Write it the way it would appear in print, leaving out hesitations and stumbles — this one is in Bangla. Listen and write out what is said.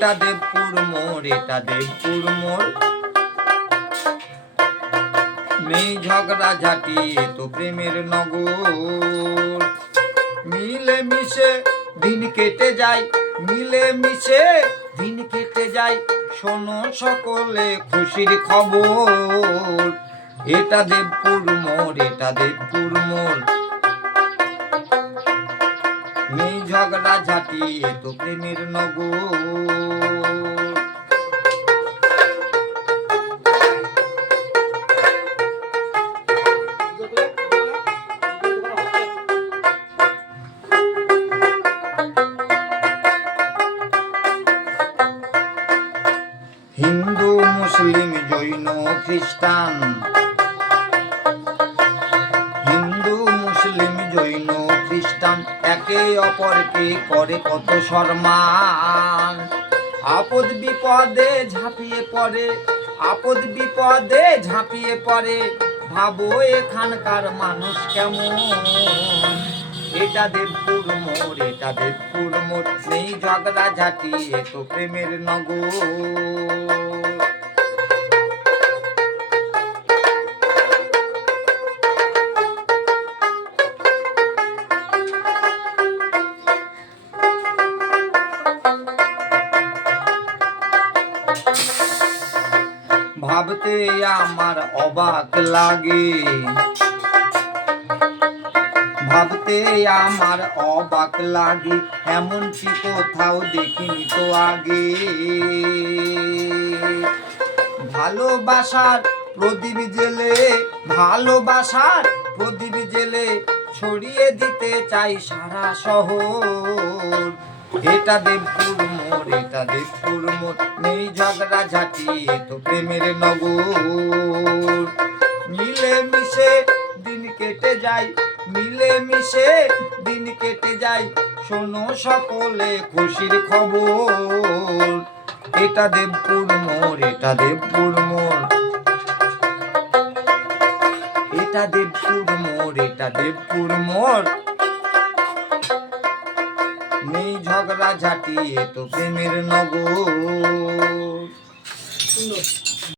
এটা দেবপুর মোড়, এটা দেবপুর মোড়। নেই ঝগড়া ঝাঁটি, এ তো প্রেমের নগর। মিলে মিশে দিন কেটে যায়, মিলে মিশে দিন কেটে যায়, শোনো সকলে খুশির খবর। এটা দেবপুর মোড়, এটা দেবপুর মোড়। নেই ঝগড়া ঝাঁটি, এ তো প্রেমের নগর। হিন্দু মুসলিম জৈন খ্রিস্টান, হিন্দু মুসলিম জৈন খ্রিস্টান একে অপরকে করে কত সম্মান। আপদ বিপদে ঝাঁপিয়ে পড়ে, আপদ বিপদে ঝাঁপিয়ে পড়ে, ভাবো এখানকার মানুষ কেমন। এটা দেবপুর মোড়, এটা দেবপুর মোড়। নেই ঝগড়া ঝাঁটি, এ তো প্রেমের নগর। ভাবতে আমার অবাক লাগে, ভাবতে আমার অবাক লাগে, এমনটি কোথাও দেখিনি তো আগে। ভালোবাসার প্রদীপ জেলে, ভালোবাসার প্রদীপ জেলে ছড়িয়ে দিতে চাই সারা শহর। এটা দেবপুর মোড়, এটা দেবপুর মোড়। নেই ঝগড়া ঝাঁটি, এ তো প্রেমের নগর। মিলে মিশে দিন কেটে যায়, মিলে মিশে দিন কেটে যায়, শোনো সকলে খুশির খবর। এটা দেবপুর মোড়, এটা দেবপুর মোড়। এটা দেবপুর মোড়, এটা দেবপুর মোড়। নেই ঝগড়া ঝাঁটি, এ তো প্রেমের নগর।